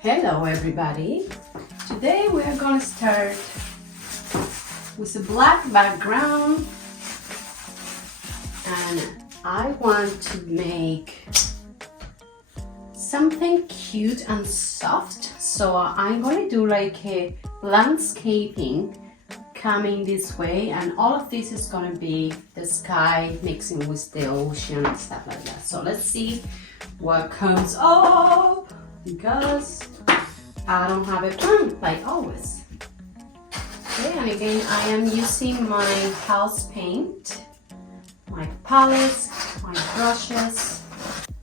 Hello everybody! Today we are going to start with a black background and I want to make something cute and soft, so I'm going to do like a landscaping coming this way, and all of this is going to be the sky mixing with the ocean and stuff like that. So let's see what comes up, because I don't have a plan like always. Okay, and again I am using my house paint, my palettes, my brushes.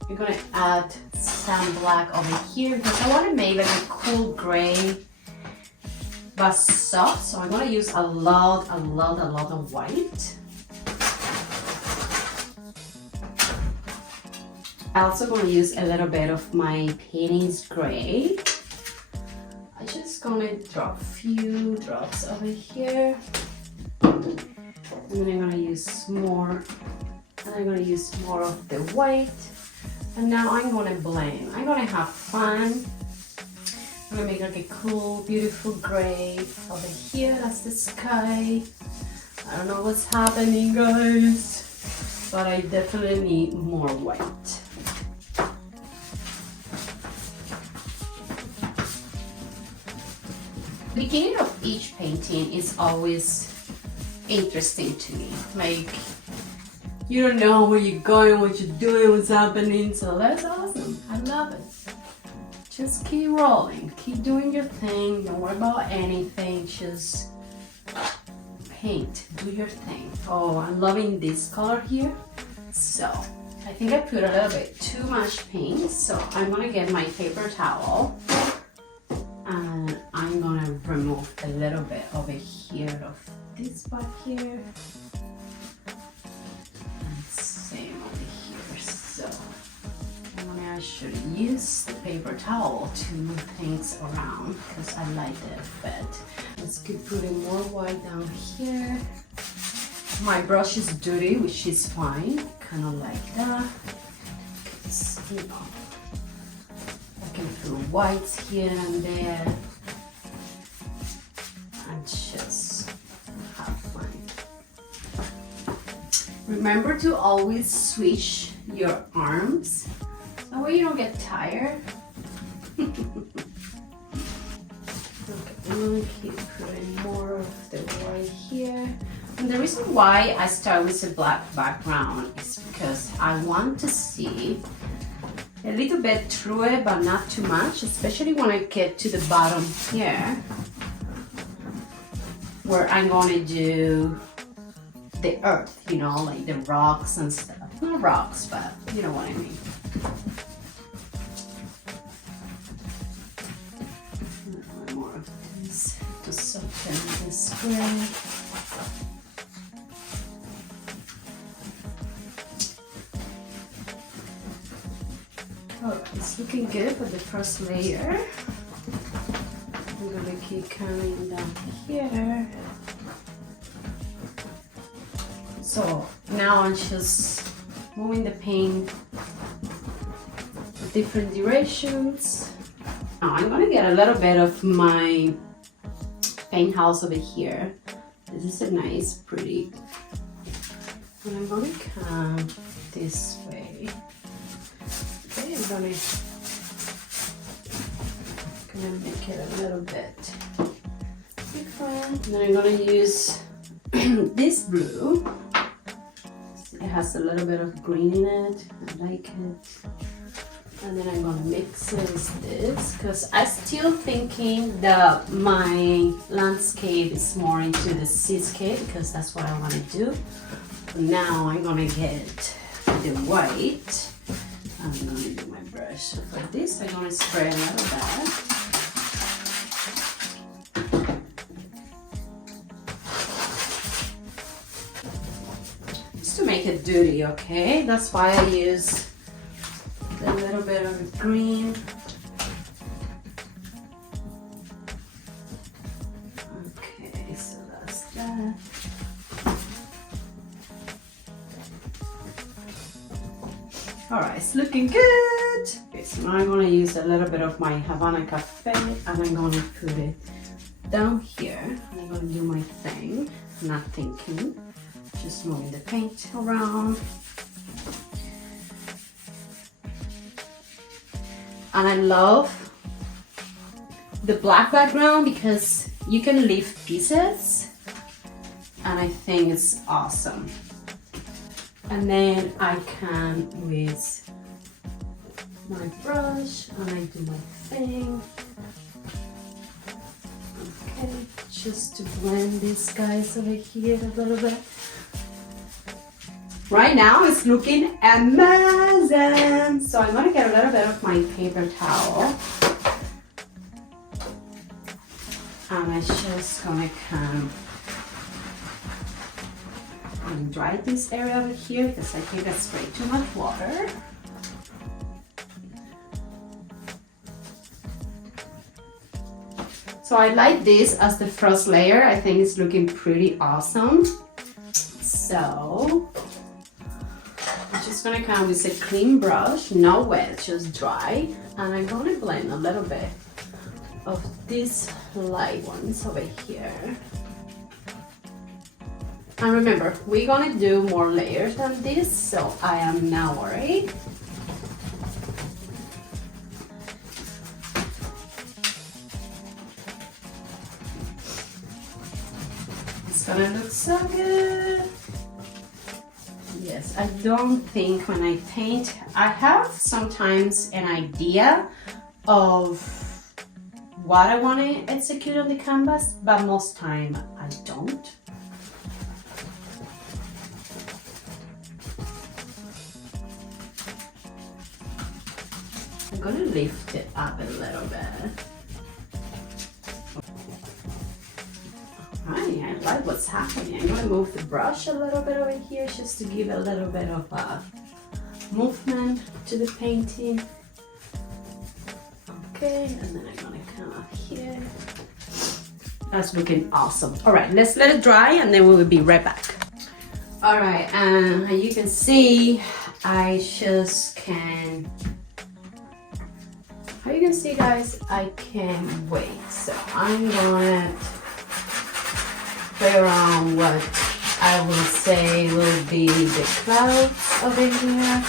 I'm gonna add some black over here because I want to make like a cool gray but soft, so I'm gonna use a lot of white. I'm also gonna use a little bit of my Payne's gray. I'm just gonna drop a few drops over here, and then I'm gonna use more. And I'm gonna use more of the white. And now I'm gonna blend. I'm gonna have fun. I'm gonna make like a cool, beautiful gray over here. That's the sky. I don't know what's happening, guys, but I definitely need more white. The beginning of each painting is always interesting to me. Like, you don't know where you're going, what you're doing, what's happening, so that's awesome. I love it. Just keep rolling, keep doing your thing, don't worry about anything, just paint, do your thing. Oh, I'm loving this color here. So, I think I put a little bit too much paint, so I'm gonna get my paper towel and I'm gonna remove a little bit over here of this part here. And same over here. So I should use the paper towel to move things around because I like the effect. Let's keep putting more white down here. My brush is dirty, which is fine. Kind of like that. Because, you know, I can put whites here and there and just have fun. Remember to always switch your arms. That way you don't get tired. Okay, I'm gonna keep putting more of the white here. And the reason why I start with a black background is because I want to see a little bit through it, but not too much, especially when I get to the bottom here, where I'm gonna do the earth, you know, like the rocks and stuff. Not rocks, but you know what I mean. More of this to soften this gray. Oh, it's looking good for the first layer. I'm gonna keep coming down here. So now I'm just moving the paint different directions. Now I'm gonna get a little bit of my paint house over here. This is a nice, pretty. And I'm gonna come this way. Okay, I'm gonna make it a little bit different. Then I'm gonna use this blue. It has a little bit of green in it. I like it. And then I'm gonna mix it with this because I'm still thinking that my landscape is more into the seascape because that's what I want to do. But now I'm gonna get the white. I'm gonna do my brush. So for this, I'm gonna spray a little bit. To make it dirty, okay? That's why I use a little bit of green. Okay, so that's that. All right, it's looking good. so I'm gonna use a little bit of my Havana Cafe and I'm gonna put it down here. I'm gonna do my thing, not thinking, just moving the paint around. And I love the black background because you can leave pieces and I think it's awesome. And then I can with my brush and I do my thing. Okay, just to blend these guys over here a little bit. Right now it's looking amazing. So I'm gonna get a little bit of my paper towel. And I'm just gonna come and dry this area over here because I think I sprayed too much water. So I like this as the first layer. I think it's looking pretty awesome. So I'm just gonna come with a clean brush, no wet, just dry. And I'm gonna blend a little bit of these light ones over here. And remember, we're gonna do more layers than this, so I am not worried. It's gonna look so good. Yes, I don't think when I paint, I have sometimes an idea of what I want to execute on the canvas, but most time I don't. I'm gonna lift it up a little bit. Alright, I like what's happening. I'm gonna move the brush a little bit over here just to give a little bit of movement to the painting. Okay, and then I'm gonna come up here. That's looking awesome. Alright, let's let it dry and then we will be right back. Alright, and you can see I just can, how you can see guys, I can't wait. So I'm gonna play around what I will say will be the clouds over here.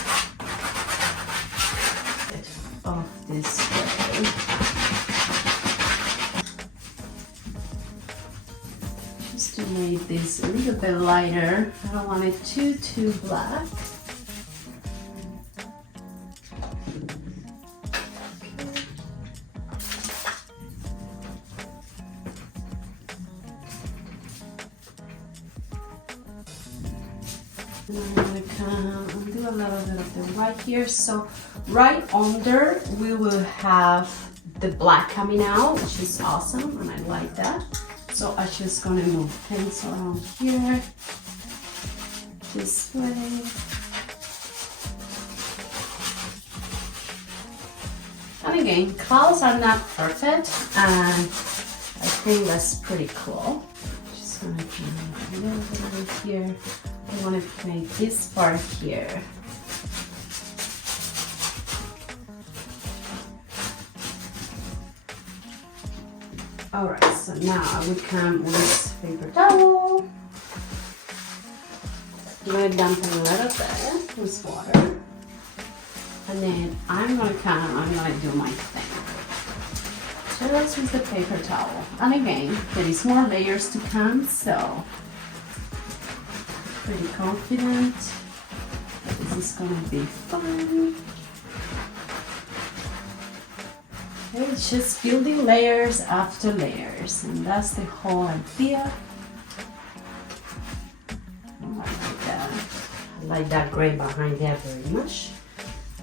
Off this way. Just to make this a little bit lighter. I don't want it too black. And I'm going to come and do a little bit of the white here. So right under we will have the black coming out, which is awesome and I like that. So I'm just going to move things around here, this way. And again, clouds are not perfect and I think that's pretty cool. Just going to come a little bit over here. I want to make this part here. Alright, so now we come with paper towel. I'm going to dump a little bit with water. And then I'm going to do my thing. Just with the paper towel. And again, there is more layers to come, so pretty confident this is gonna be fun. It's just building layers after layers, and that's the whole idea. I like that gray behind there very much.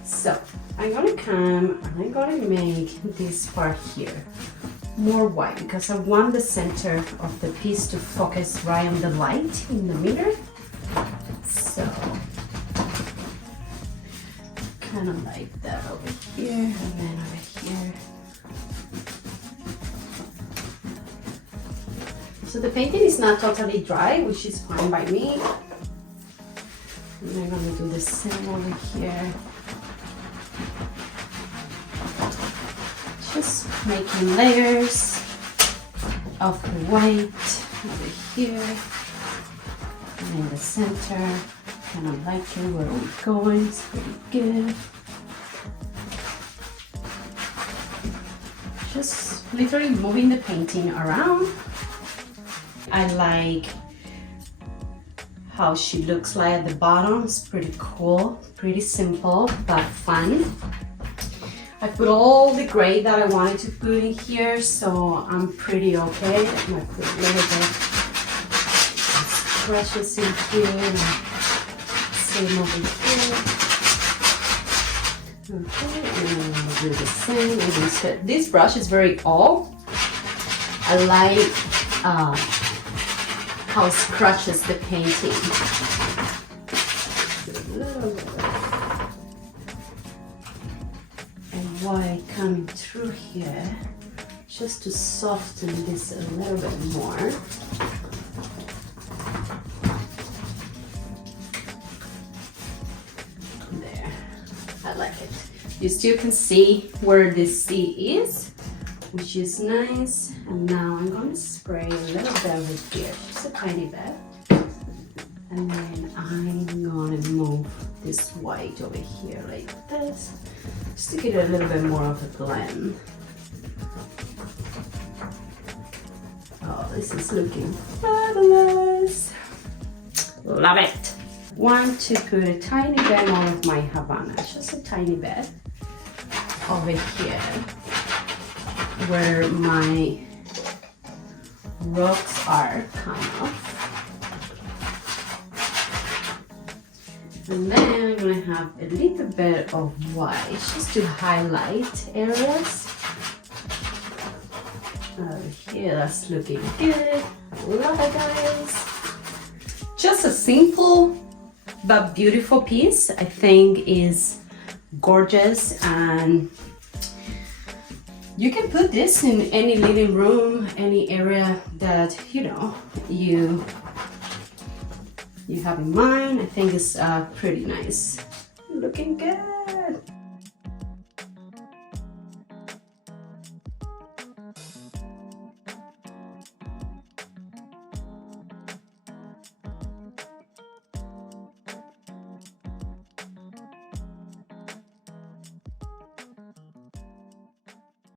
So I'm gonna come and I'm gonna make this part here more white because I want the center of the piece to focus right on the light in the mirror. So kind of like that over here and then over here. So the painting is not totally dry, which is fine by me. And I'm gonna do the same over here. Just making layers of the white over here and in the center. Kind of like it where we're going. It's pretty good. Just literally moving the painting around. I like how she looks like at the bottom. It's pretty cool, pretty simple but fun. I put all the gray that I wanted to put in here, so I'm pretty okay. I'm gonna put a little bit of scratches in here and same over here. Okay, and I'll do the same. And this brush is very old. I like how it scratches the painting. And white coming through here, just to soften this a little bit more. There, I like it. You still can see where the sea is, which is nice. And now I'm going to spray a little bit over here, just a tiny bit. And then I'm going to move this white over here like this, just to get a little bit more of a blend. Oh, this is looking fabulous. Love it. Want to put a tiny bit more of my Havana, just a tiny bit over here, where my rocks are kind of. And then I'm gonna have a little bit of white just to highlight areas. Over here, that's looking good. Love it, guys. Just a simple but beautiful piece. I think is gorgeous, and you can put this in any living room, any area that you have in mind. I think it's pretty nice. Looking good.